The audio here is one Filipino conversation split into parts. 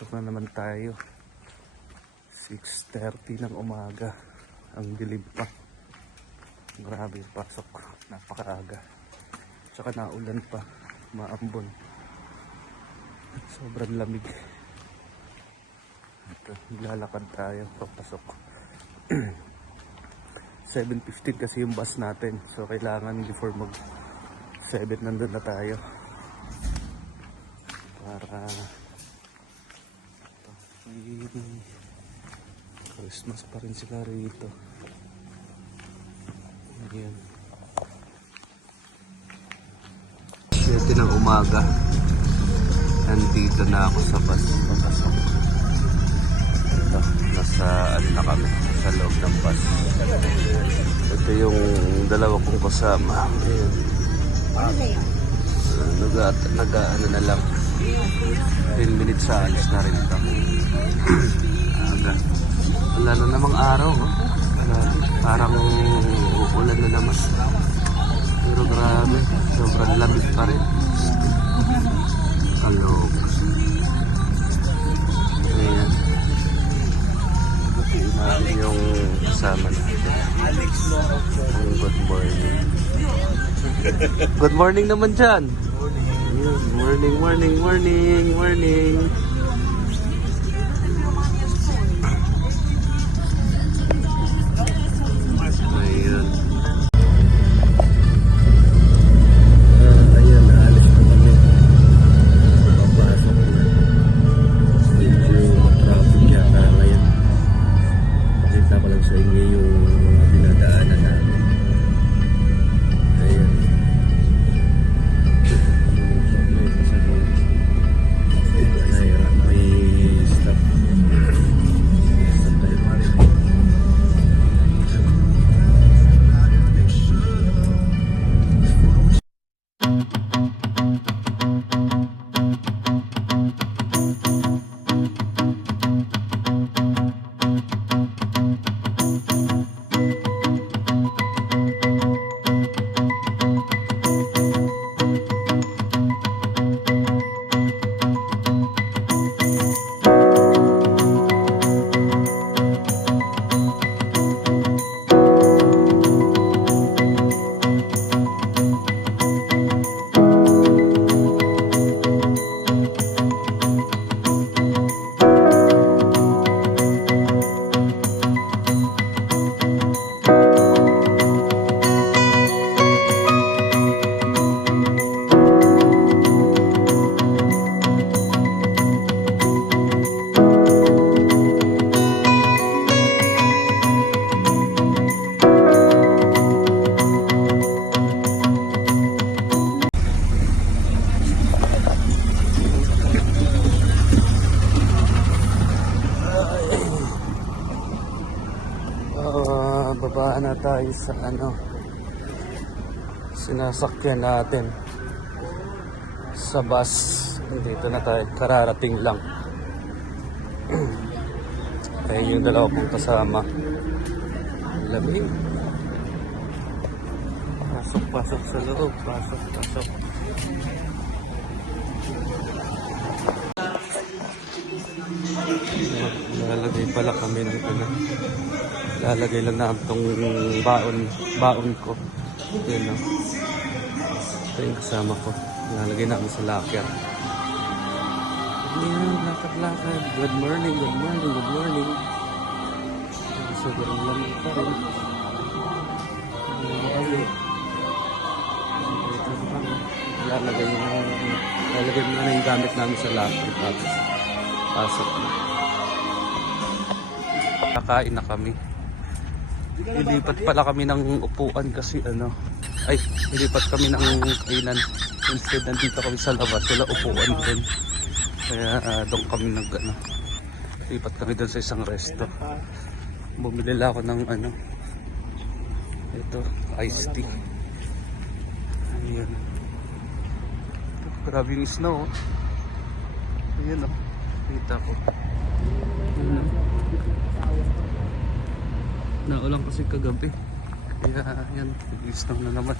Pasok na naman tayo. 6:30 ng umaga. Ang dilim pa. Grabe yung pasok. Napakaaga. Tsaka naulan pa. Maambon. Sobrang lamig. Ito, nilalakad tayo papasok. 7:15 kasi yung bus natin. So kailangan before mag 7 nandun na tayo. Para Christmas pa rin sila rito. Ayan. 7 ng umaga. Nandito na ako sa bus papasok. Ito, nasa ano na kami, sa loob ng bus. Ito yung dalawa kong kasama. Ayan. Nag-ano na lang. 10 minutes sa alis na rin ito. Aga. Wala na namang araw. Parang uulan na naman. Pero grabe, sobrang lamig pa rin. Kalog. Ayan. Batiin natin yung kasama natin. Ang good morning. Good morning naman dyan. Morning, morning, morning, morning. Ayan. Ayan, naalis ko kami. Papasok na. Medyo traffic yata ngayon. Pakita ko lang sa inyo yung dinadaanan namin. Ayan. Babaan na tayo sa sinasakyan natin sa bus. Dito na tayo, kararating lang. Ayun yung dalawa kong kasama. Lamig. Pasok, pasok sa loob. Pasok, pasok. Lalagay pala kami ng lalagay lang na itong baon ko. Yan o. Ito yung kasama ko. Lalagay namin sa locker. Ayan, lakad-lakad. Good morning, good morning, good morning. Sobrang lamig pa rin. Lalagay mo na yung gamit namin sa locker. Tapos pasok na. Kakain na kami. Ilipat pala kami ng upuan kasi ilipat kami ng kainan. Instead nandito kami sa labas, wala upuan din. Kaya doon kami lipat kami doon sa isang resto. Bumili lang ako ng ito, iced tea. Ayan. Grabe yung snow. Ayan o, kita ko. Ayan. Naulan kasi kagabi. Kaya yan, nag-snow na naman.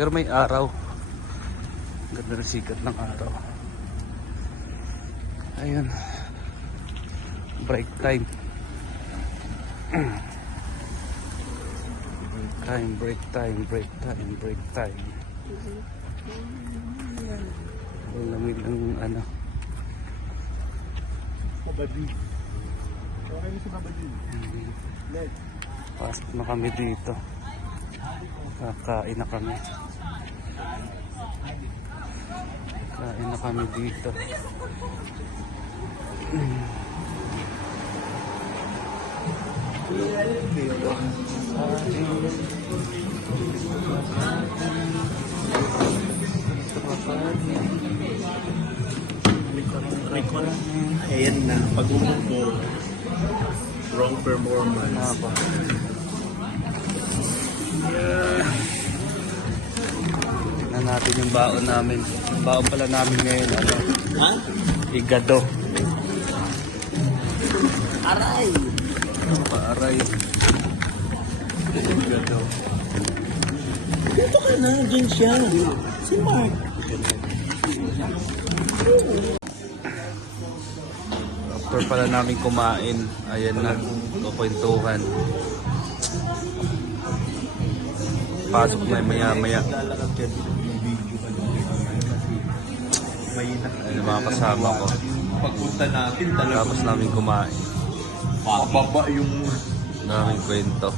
Pero may araw. Ganda na sikat ng araw. Ayun. Break time. Break time. Ang lamig ng ano. Babadi. Okay mo si Babadi. Let. Pasok na kami dito. Kakain na kami. Kain na kami dito. Ayan na, pag-umupo. Wrong performance. Tignan natin yung baon namin. Yung baon pala namin ngayon, ano? Ha? Igado. Aray! Paaray. Igado. Dito ka na, dyan siya. Si Mark. After pala namin kumain, ayan na, kukwentuhan. Pasok na maya. Lalakad ka dito yung video ka doon. May Ayun yung mga kasama ko. Pagpunta natin talaga. Tapos namin kumain. Mababa yung... Daming kwento.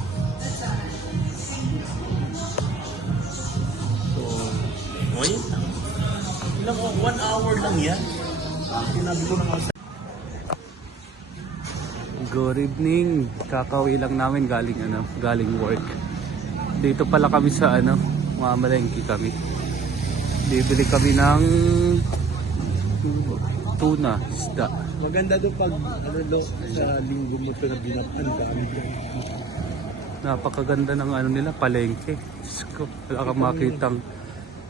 So, ngayon lang. 1 hour lang yan. Sinabi ko na nga sa... Good evening. Kakauwi lang namin galing work. Dito pala kami sa mamalengke kami. Bibili kami ng tuna, isda. Maganda doon pag sa linggo mo ito na binapaan ka. Napakaganda ng nila, palengke. Diyos ko, wala kang makitang.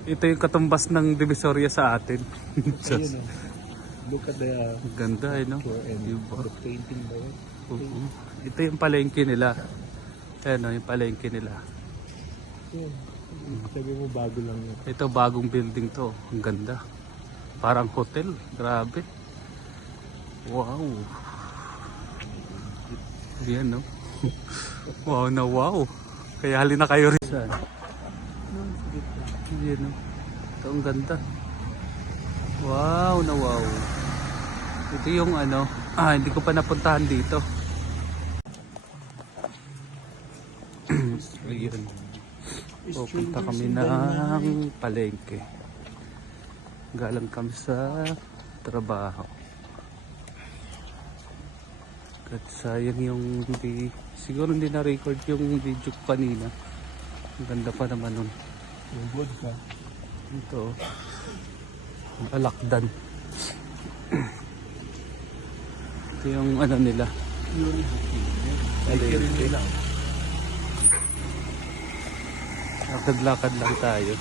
Ito yung katumbas ng Divisoria sa atin. Ayun, look at the Ganda no? and Diba? the painting ba yun? Oo. Ito yung palengke nila. Ayan yung palengke nila. Yun. Sabi mo bago lang yun. Ito bagong building to. Ang ganda. Parang hotel. Grabe. Wow. Yan no? Wow na wow. Kaya halina kayo rin. Saan? Yan no? Ito ang ganda. Wow na wow. Ito yung hindi ko pa napuntahan dito. Ayun. Pupunta kami ng palengke. Galang kami sa trabaho. At sayang yung siguro hindi na-record yung video ko kanina. Ang ganda pa naman nun. Yung good ka. Ito. Ang alakdan. Ito yung nila. Palengke. Lakad-lakad lang tayo.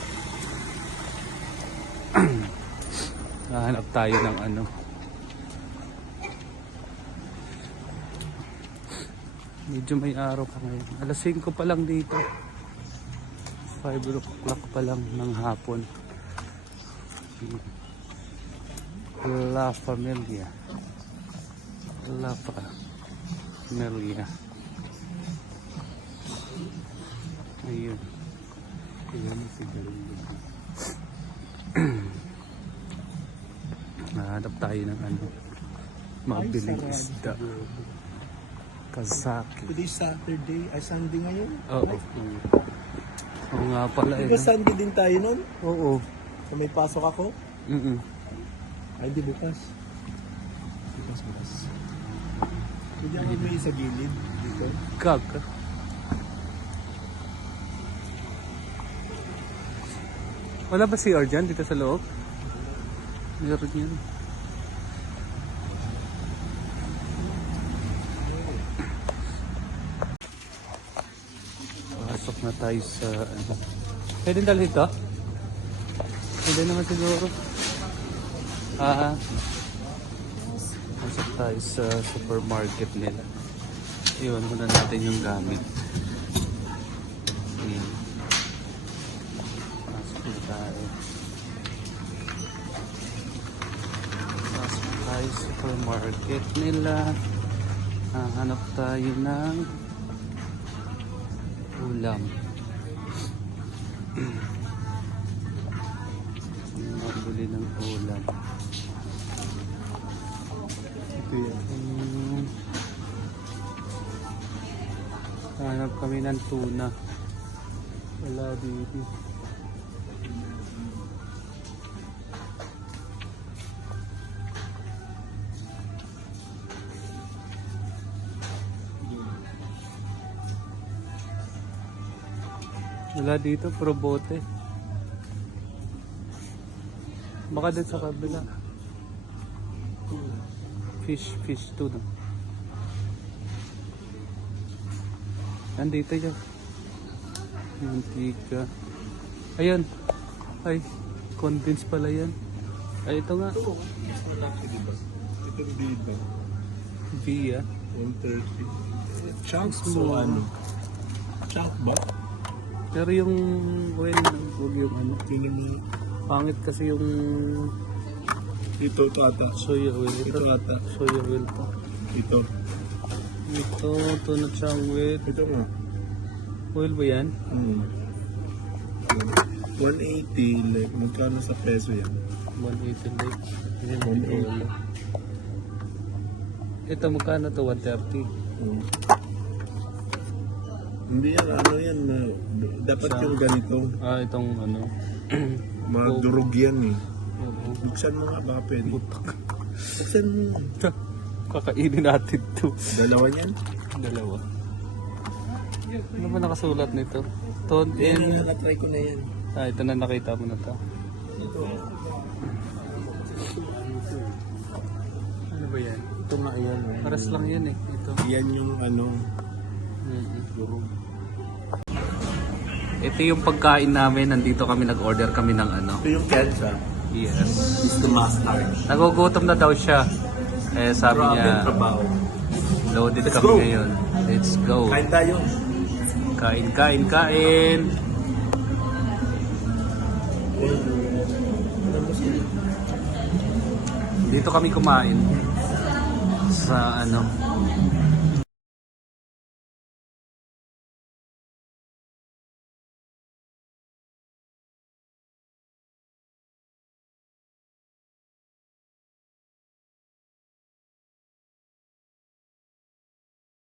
Nahanap tayo ng medyo may araw pa ngayon. Alas 5 pa lang dito. 5 o'clock pa lang ng hapon. La Familia. La Familia. Ayun. Ayan si Galing. Nahanap tayo ng mabiling isda. Kazaki. Today Saturday, ay Sunday ngayon? Oo. Oo nga pala Di ba Sunday din tayo nun? Oo. So may pasok ako? Ay di bukas. Bukas. Hindi ako may sa gilid dito. Kaka. Wala ba CR dyan dito sa loob? Meron yan. Pasok na tayo sa Pwede dalhin ito? Pwede naman siguro. Pasok tayo sa supermarket nila. Iwan muna natin yung gamit. Ayan. Pasok na tayo. Ay, supermarket nila. Hanap tayo ng ulam. Mabili ng ulam. Ito yan. Hanap kami ng tuna. Wala dito. Wala dito, puro bote. Baka din sa kabila. Fish tuna. Nandito yan. Mantika. Ayan. Ay, condensed pala yan. Ay, ito nga. Ito, mas malaki diba? Ito dito. Via. 130. Chunks Small. mo ano? Chunk ba? Pero yung oil, huwag yung ano. Tingnan mo. Pangit kasi yung Ito ata. soya oil. Ito ata. Soya oil to. Ito. Ito, tuna changwit. Ito nga. Oil ba yan? 180, like, magkano sa peso yan? 180 like. Yan, 180. oil. Ito, magkano to? 130. Hindi yan, ano yan, dapat Sa- yung ganito, Itong ano. madurog yan eh. Oo. Buksan mo nga, baka pwede. Butak. Buksan mo. Kakainin natin to. Dalawa yan? Dalawa. Ano ba nakasulat nito? Ton Yan, in... na-try ko na yan. Ito na nakita mo na to. Ano ba yan? Ito nga yan. Paras lang yan eh. Ito. Yan yung ano, Durog. Ito yung pagkain namin. Nandito kami nag-order kami ng ano. ito yung ketchup. Yes. It's the mustard. Nagugutom na daw siya. Eh sabi Grabe niya, trabaho. loaded Let's kami go. ngayon. Let's go. Kain tayo. Kain, kain, kain. Dito kami kumain sa ano,